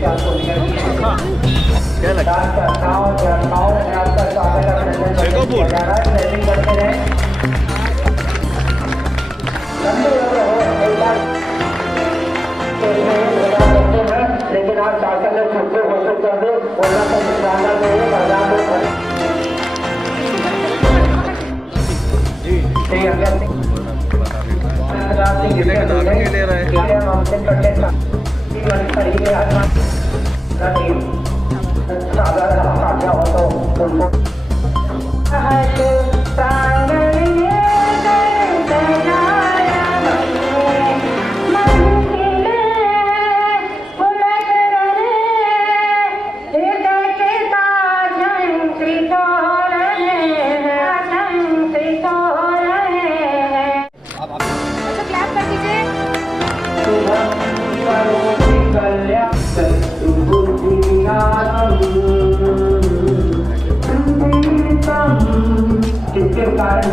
क्या लगता लेकिन आप शासन में खुद को घोषित कर दो ले रहा जिसके कारण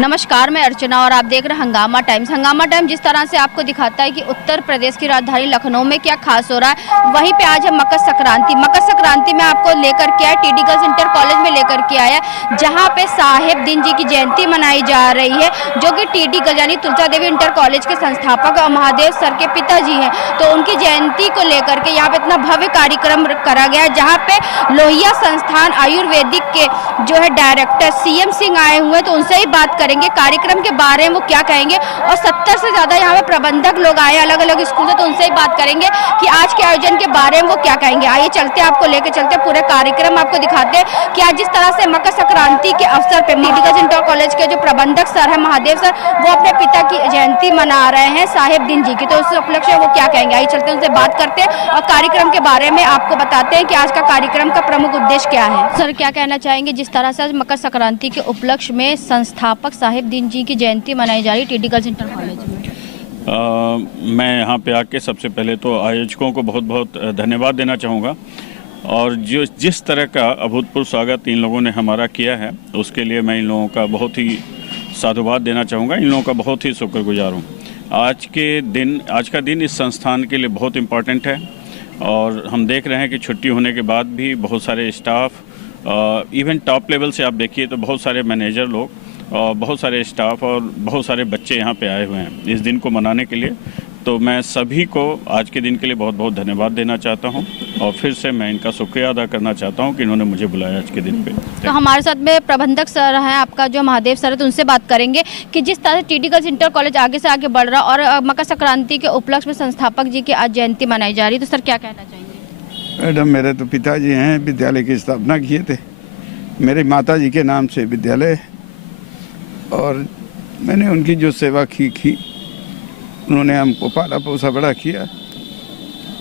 नमस्कार, मैं अर्चना और आप देख रहे हैं हंगामा टाइम्स। हंगामा टाइम्स जिस तरह से आपको दिखाता है कि उत्तर प्रदेश की राजधानी लखनऊ में क्या खास हो रहा है, वहीं पे आज है मकर संक्रांति में आपको लेकर के आया टीडी गर्ल्स इंटर कॉलेज में लेकर के आया, जहां पे साहेब दीन जी की जयंती मनाई जा रही है, जो कि टीडी गर्ल्स यानी तुलसा देवी इंटर कॉलेज के संस्थापक महादेव सर के पिताजी हैं। तो उनकी जयंती को लेकर के यहाँ पे इतना भव्य कार्यक्रम करा गया है, जहाँ पे लोहिया संस्थान आयुर्वेदिक के जो है डायरेक्टर CM सिंह आए हुए हैं। तो उनसे ही बात करेंगे कार्यक्रम के बारे में, वो क्या कहेंगे। और 70 से ज्यादा यहाँ पे प्रबंधक लोग आए अलग अलग स्कूल से, तो उनसे ही बात करेंगे कि आज के आयोजन के बारे में वो क्या कहेंगे। आइए चलते आपको लेके चलते पूरे कार्यक्रम आपको दिखाते हैं कि आज जिस तरह से मकर संक्रांति के अवसर पे टीडी गर्ल्स इंटर कॉलेज के जो प्रबंधक सर है महादेव सर, वो अपने पिता की जयंती मना रहे हैं साहेब दीन जी की। तो उस उपलक्ष्य वो क्या कहेंगे, आइए चलते उनसे बात करते हैं और कार्यक्रम के बारे में आपको बताते हैं कि आज का कार्यक्रम का प्रमुख उद्देश्य क्या है। सर क्या कहना चाहेंगे, जिस तरह से मकर संक्रांति के उपलक्ष्य में संस्थापक साहेब दीन जी की जयंती मनाई जा रही टीडी गर्ल्स इंटर कॉलेज में? मैं यहाँ पे आके सबसे पहले तो आयोजकों को बहुत बहुत धन्यवाद देना चाहूँगा, और जो जिस तरह का अभूतपूर्व स्वागत इन लोगों ने हमारा किया है उसके लिए मैं इन लोगों का बहुत ही साधुवाद देना चाहूँगा। इन लोगों का बहुत ही शुक्रगुजार हूँ। आज का दिन इस संस्थान के लिए बहुत इम्पॉर्टेंट है, और हम देख रहे हैं कि छुट्टी होने के बाद भी बहुत सारे स्टाफ, इवन टॉप लेवल से आप देखिए तो बहुत सारे मैनेजर लोग और बहुत सारे स्टाफ और बहुत सारे बच्चे यहाँ पे आए हुए हैं इस दिन को मनाने के लिए। तो मैं सभी को आज के दिन के लिए बहुत बहुत धन्यवाद देना चाहता हूँ, और फिर से मैं इनका शुक्रिया अदा करना चाहता हूँ कि इन्होंने मुझे बुलाया आज के दिन पे। तो हमारे साथ में प्रबंधक सर हैं आपका जो महादेव सर है, तो उनसे बात करेंगे कि जिस तरह से टीडी गर्ल्स इंटर कॉलेज आगे से आगे बढ़ रहा और मकर संक्रांति के उपलक्ष्य में संस्थापक जी की आज जयंती मनाई जा रही है, तो सर क्या कहना चाहेंगे? मैडम, मेरे तो पिताजी हैं, विद्यालय की स्थापना किए थे। मेरे माताजी के नाम से विद्यालय, और मैंने उनकी जो सेवा की उन्होंने हमको पाला पोसा बड़ा किया।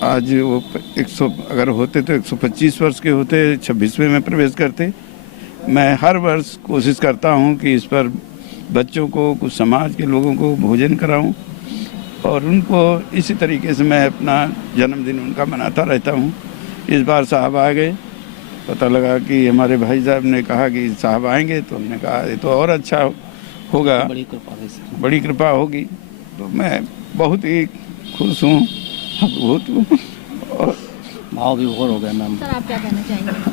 आज वो 100 अगर होते तो 125 वर्ष के होते, 26वें में प्रवेश करते। मैं हर वर्ष कोशिश करता हूँ कि इस पर बच्चों को, कुछ समाज के लोगों को भोजन कराऊँ, और उनको इसी तरीके से मैं अपना जन्मदिन उनका मनाता रहता हूँ। इस बार साहब आ गए, पता लगा कि हमारे भाई साहब ने कहा कि साहब आएंगे, तो हमने कहा ये तो और अच्छा होगा, बड़ी कृपा होगी। तो मैं बहुत ही खुश हूँ, बहुत हूँ, और भाव विभोर हो गया। मैम सर आप क्या कहना चाहेंगे?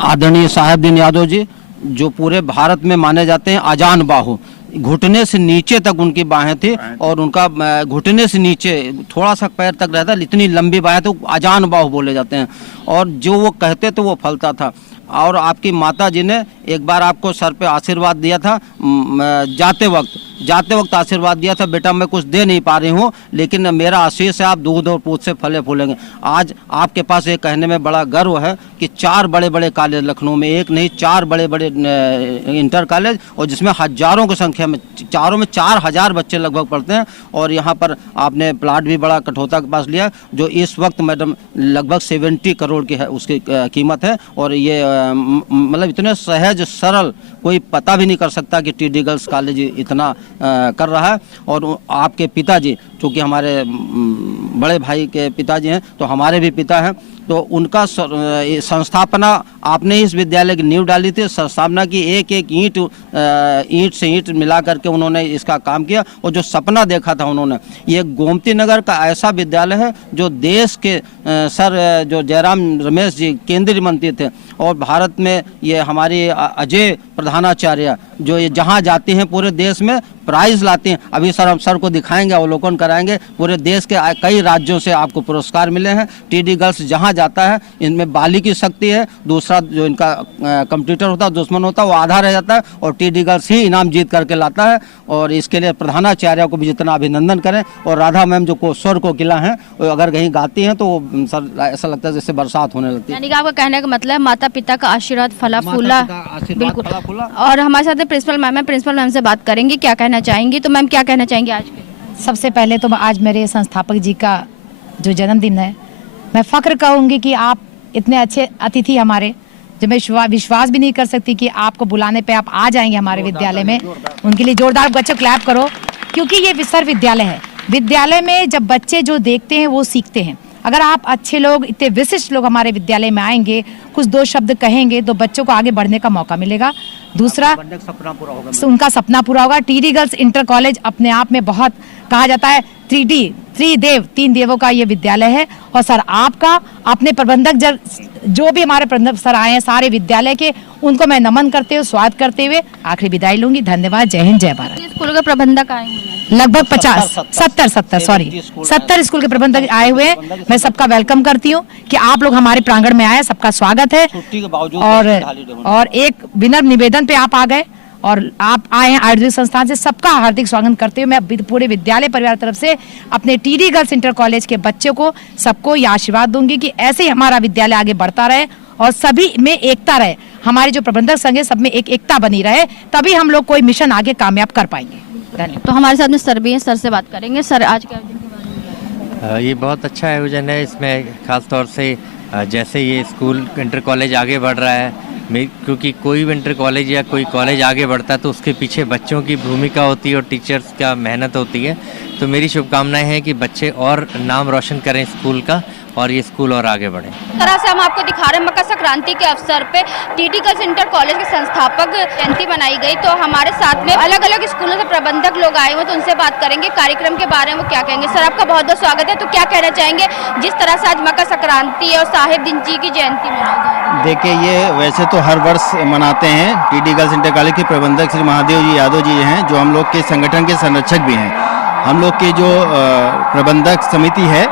आदरणीय साहेब दीन यादव जी जो पूरे भारत में माने जाते हैं अजान बाहु, घुटने से नीचे तक उनकी बाहें थी, और उनका घुटने से नीचे थोड़ा सा पैर तक रहता, इतनी लंबी बाहें तो अजान बाहु बोले जाते हैं, और जो वो कहते तो वो फलता था। और आपकी माता जी ने एक बार आपको सर पे आशीर्वाद दिया था जाते वक्त, जाते वक्त आशीर्वाद दिया था, बेटा मैं कुछ दे नहीं पा रही हूँ लेकिन मेरा आशीष है, आप दूध और पूत से फले फूलेंगे। आज आपके पास ये कहने में बड़ा गर्व है कि 4 बड़े बड़े कॉलेज लखनऊ में, एक नहीं 4 बड़े बड़े इंटर कॉलेज, और जिसमें हजारों की संख्या में, चारों में 4000 बच्चे लगभग पढ़ते हैं। और यहाँ पर आपने प्लाट भी बड़ा कठौता के पास लिया जो इस वक्त मैडम लगभग 70 करोड़ की है उसकी कीमत है। और ये मतलब इतने सहज सरल कोई पता भी नहीं कर सकता कि टीडी गर्ल्स कॉलेज इतना कर रहा है। और आपके पिताजी चूँकि हमारे बड़े भाई के पिताजी हैं तो हमारे भी पिता हैं, तो उनका संस्थापना आपने इस विद्यालय की नींव डाली थी, संस्थापना की, एक एक ईंट से ईंट मिला करके उन्होंने इसका काम किया। और जो सपना देखा था उन्होंने, ये गोमती नगर का ऐसा विद्यालय है जो देश के सर जो जयराम रमेश जी केंद्रीय मंत्री थे और भारत में ये हमारी अजय प्रधानाचार्य जो ये जहाँ जाते हैं पूरे देश में प्राइज लाते हैं। अभी सर हम सर को दिखाएंगे, अवलोकन कराएंगे, पूरे देश के कई राज्यों से आपको पुरस्कार मिले हैं। टीडी गर्ल्स जहाँ जाता है इनमें बाली की शक्ति है, दूसरा जो इनका कंप्यूटर होता है दुश्मन होता है वो आधा रह जाता है और टीडी गर्ल्स ही इनाम जीत करके लाता है। और इसके लिए प्रधानाचार्य को भी जितना अभिनंदन करें। और राधा मैम जो स्वर को किला है अगर कहीं गाती हैं तो सर ऐसा लगता है जैसे बरसात होने लगती है। यानी कि आपका कहने का मतलब माता पिता का आशीर्वाद फला फूला। बिल्कुल। और हमारे साथ प्रिंसिपल मैम है, प्रिंसिपल मैम से बात करेंगे क्या कहना चाहेंगी। तो मैम क्या कहना चाहेंगे आज के? सबसे पहले तो आज मेरे संस्थापक जी का जो जन्मदिन है, मैं फख्र कहूँगी कि आप इतने अच्छे अतिथि हमारे, जो मैं विश्वास भी नहीं कर सकती कि आपको बुलाने पे आप आ जाएंगे हमारे विद्यालय में। उनके लिए जोरदार बच्चों क्लैप करो, क्योंकि ये विस्तार विद्यालय है। विद्यालय में जब बच्चे जो देखते हैं वो सीखते हैं। अगर आप अच्छे लोग, इतने विशिष्ट लोग हमारे विद्यालय में आएंगे, कुछ 2 शब्द कहेंगे तो बच्चों को आगे बढ़ने का मौका मिलेगा। दूसरा, उनका सपना पूरा होगा। टीडी गर्ल्स इंटर कॉलेज अपने आप में बहुत कहा जाता है 3 देवों का ये विद्यालय है। और सर आपका अपने प्रबंधक जो भी हमारे प्रबंधक सर आए हैं सारे विद्यालय के, उनको मैं नमन करते हुए स्वागत करते हुए आखिरी विदाई लूंगी। धन्यवाद। जय हिंद, जय भारत। स्कूल के प्रबंधक आए हैं लगभग 70 स्कूल के प्रबंधक आए हुए हैं। मैं सबका वेलकम करती हूँ कि आप लोग हमारे प्रांगण में आए, सबका स्वागत है। और एक विनम्र निवेदन पे आप आ गए और आप आए हैं आयुर्वेदिक संस्थान से, सबका हार्दिक स्वागत करते हुए मैं पूरे विद्यालय परिवार तरफ से अपने टीडी गर्ल्स इंटर कॉलेज के बच्चों को सबको ये आशीर्वाद दूंगी कि ऐसे ही हमारा विद्यालय आगे बढ़ता रहे और सभी में एकता रहे। हमारे जो प्रबंधक संघ है सब में एक एकता बनी रहे, तभी हम लोग कोई मिशन आगे कामयाब कर पाएंगे। तो हमारे साथ में सर भी हैं, सर से बात करेंगे। सर आज के आयोजन के बारे में? ये बहुत अच्छा आयोजन है। इसमें खास तौर से जैसे ये स्कूल इंटर कॉलेज आगे बढ़ रहा है, क्योंकि कोई भी इंटर कॉलेज या कोई कॉलेज आगे बढ़ता है तो उसके पीछे बच्चों की भूमिका होती है और टीचर्स का मेहनत होती है। तो मेरी शुभकामनाएं हैं कि बच्चे और नाम रोशन करें स्कूल का और ये स्कूल और आगे बढ़े। इस तरह से हम आपको दिखा रहे हैं मकर संक्रांति के अवसर पे टीडी गर्ल्स इंटर कॉलेज के संस्थापक जयंती बनाई गई। तो हमारे साथ में अलग अलग स्कूलों से प्रबंधक लोग आए हुए, तो उनसे बात करेंगे कार्यक्रम के बारे में वो क्या कहेंगे। सर आपका बहुत बहुत स्वागत है। तो क्या कहना चाहेंगे जिस तरह से आज मकर संक्रांति और साहिब दिन जी की जयंती मनाई गई? देखिए, ये वैसे तो हर वर्ष मनाते हैं। टीडी गर्ल्स इंटर कॉलेज के प्रबंधक श्री महादेव जी यादव जी हैं, जो हम लोग के संगठन के संरक्षक भी हैं। हम लोग की जो प्रबंधक समिति है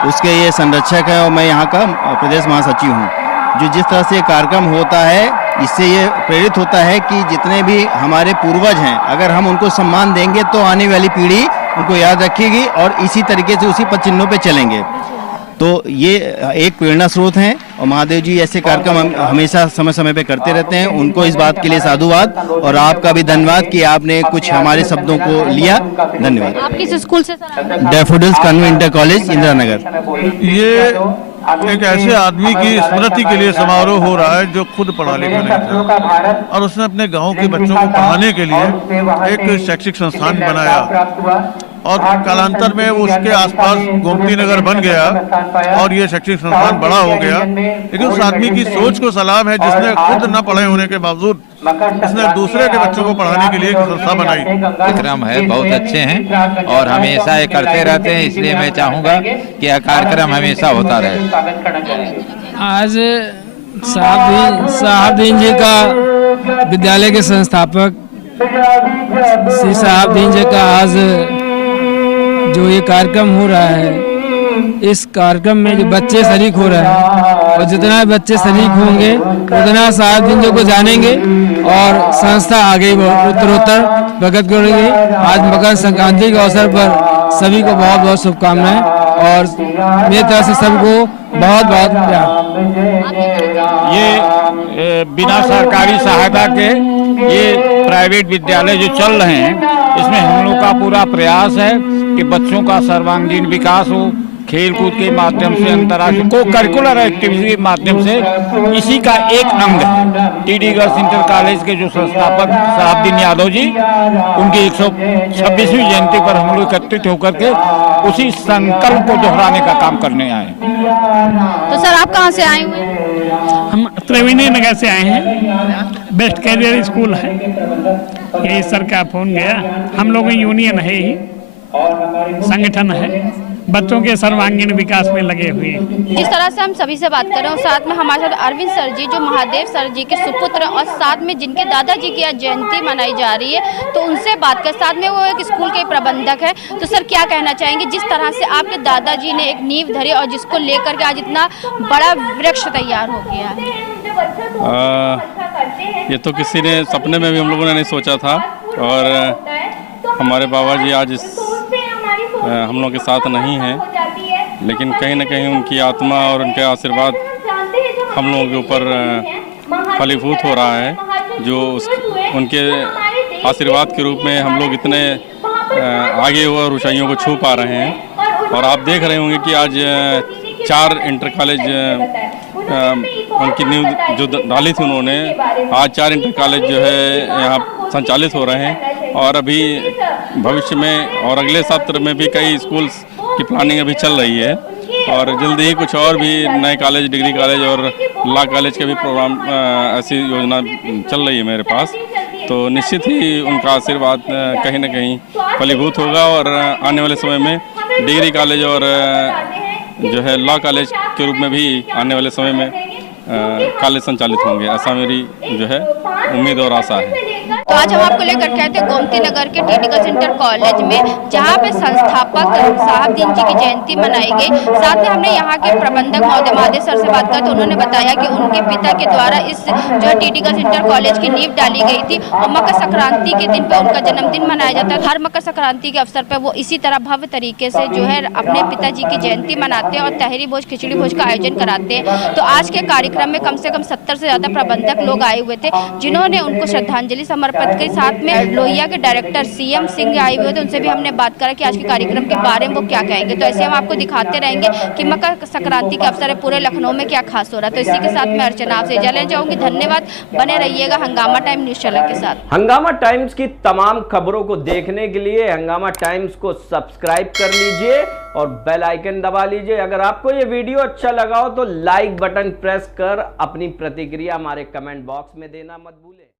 उसके ये संरक्षक है और मैं यहाँ का प्रदेश महासचिव हूँ। जो जिस तरह से ये कार्यक्रम होता है, इससे ये प्रेरित होता है कि जितने भी हमारे पूर्वज हैं, अगर हम उनको सम्मान देंगे तो आने वाली पीढ़ी उनको याद रखेगी और इसी तरीके से उसी पथ चिन्हों पे चलेंगे। तो ये एक प्रेरणा स्रोत हैं और महादेव जी ऐसे कार्यक्रम हमेशा समय समय पे करते रहते हैं। उनको इस बात के लिए साधुवाद और आपका भी धन्यवाद कि आपने कुछ हमारे शब्दों को लिया। धन्यवाद। आप किस स्कूल से sir? Daffodils convent inter college, Indira Nagar. ये एक ऐसे आदमी की स्मृति के लिए समारोह हो रहा है जो खुद पढ़ा लिखा नहीं था और उसने अपने गांव के बच्चों को पढ़ाने के लिए एक शैक्षिक संस्थान बनाया और कालांतर में उसके आसपास गोमती नगर बन गया और ये शैक्षिक संस्थान बड़ा हो गया। लेकिन उस आदमी की सोच को सलाम है जिसने खुद न पढ़े होने के बावजूद इसने दूसरे के बच्चों को पढ़ाने के लिए एक संस्था बनाई। कार्यक्रम है, बहुत अच्छे हैं और हमेशा ये करते रहते हैं, इसलिए मैं चाहूँगा कि यह कार्यक्रम हमेशा होता रहे। आज साहबदीन जी का विद्यालय के संस्थापक श्री साहबदीन जी का आज जो ये कार्यक्रम हो रहा है, इस कार्यक्रम में जो बच्चे शरीक हो रहे हैं और जितना बच्चे शरीक होंगे उतना साहब दिन को जानेंगे और संस्था आगे उत्तरोत्तर प्रगति करेगी। आज मकर संक्रांति के अवसर पर सभी को बहुत बहुत शुभकामनाएं और मेरी तरफ से सबको बहुत बहुत प्यार। ये बिना सरकारी सहायता के ये प्राइवेट विद्यालय जो चल रहे हैं, इसमें हम लोग का पूरा प्रयास है कि बच्चों का सर्वांगीण विकास हो, खेल कूद के माध्यम से, अंतर्राष्ट्रीय को करिकुलर एक्टिविटी के माध्यम से। इसी का एक अंग है टीडी गर्ल्स इंटर कॉलेज के जो संस्थापक शहाबुद्दीन यादव जी, उनकी 126वीं जयंती पर हम लोग एकत्रित होकर के उसी संकल्प को दोहराने का काम करने आए। तो सर आप कहाँ से आए हुए हैं? हम त्रिवेणी नगर से आए हैं। बेस्ट कैरियर स्कूल है, यही सर का फोन गया। हम लोग यूनियन है ही, संगठन है, बच्चों के सर्वांगीण विकास में लगे हुए हैं। जिस तरह से हम सभी से बात कर रहे हैं, साथ में हमारे साथ अरविंद सर जी जो महादेव सर जी के सुपुत्र और साथ में जिनके दादाजी की आज जयंती मनाई जा रही है, तो उनसे बात कर। साथ में वो एक स्कूल के प्रबंधक है। तो सर क्या कहना चाहेंगे जिस तरह से आपके दादाजी ने एक नींव धरी और जिसको लेकर के आज इतना बड़ा वृक्ष तैयार हो गया है? ये तो किसी ने सपने में भी हम लोगों ने नहीं सोचा था और हमारे बाबा जी आज हम लोग के साथ नहीं हैं, लेकिन कहीं ना कहीं उनकी आत्मा और उनके आशीर्वाद हम लोगों के ऊपर फलीभूत हो रहा है। जो उनके आशीर्वाद के रूप में हम लोग इतने आगे और ऊंचाइयों को छू पा रहे हैं। और आप देख रहे होंगे कि आज 4 इंटर कॉलेज उनकी नींव जो डाली थी उन्होंने, आज 4 इंटर कॉलेज जो है यहाँ संचालित हो रहे हैं। और अभी भविष्य में और अगले सत्र में भी कई स्कूल्स की प्लानिंग अभी चल रही है और जल्दी ही कुछ और भी नए कॉलेज, डिग्री कॉलेज और लॉ कॉलेज के भी प्रोग्राम, ऐसी योजना चल रही है मेरे पास। तो निश्चित ही उनका आशीर्वाद कहीं ना कहीं फलीभूत होगा और आने वाले समय में डिग्री कॉलेज और जो है लॉ कॉलेज के रूप में भी आने वाले समय में कॉलेज संचालित होंगे, ऐसा मेरी जो है उम्मीद और आशा है। तो आज हम आपको लेकर के आए थे गोमती नगर के टीडी गर्ल्स इंटर कॉलेज में, जहां पे संस्थापक शहाबुद्दीन जी की जयंती मनाई गई। साथ में हमने यहाँ के प्रबंधक महोदय महादेव सर से बात की तो उन्होंने बताया कि उनके पिता के द्वारा इस जो है टीडी गर्ल्स इंटर कॉलेज की नींव डाली गई थी और मकर संक्रांति के दिन पे उनका जन्मदिन मनाया जाता है। हर मकर संक्रांति के अवसर पर वो इसी तरह भव्य तरीके से जो है अपने पिताजी की जयंती मनाते हैं और तहरी भोज, खिचड़ी भोज का आयोजन कराते हैं। तो आज के कार्यक्रम में कम से कम 70 से ज्यादा प्रबंधक लोग आए हुए थे, जिन्होंने उनको श्रद्धांजलि समर्पित की। साथ में लोहिया के डायरेक्टर CM सिंह आए हुए थे, उनसे भी हमने बात करा कि आज के कार्यक्रम के बारे में वो क्या कहेंगे। तो ऐसे हम आपको दिखाते रहेंगे कि मकर संक्रांति के अवसर पूरे लखनऊ में क्या खास हो रहा है। तो इसी के साथ मैं अर्चना आपसे इजाजत लेना चाहूंगी। धन्यवाद, बने रहिएगा हंगामा टाइम न्यूज चैनल के साथ। हंगामा टाइम्स की तमाम खबरों को देखने के लिए हंगामा टाइम्स को सब्सक्राइब कर लीजिए और बेल आइकन दबा लीजिए। अगर आपको ये वीडियो अच्छा लगा हो तो लाइक बटन प्रेस कर अपनी प्रतिक्रिया हमारे कमेंट बॉक्स में देना मत भूलें।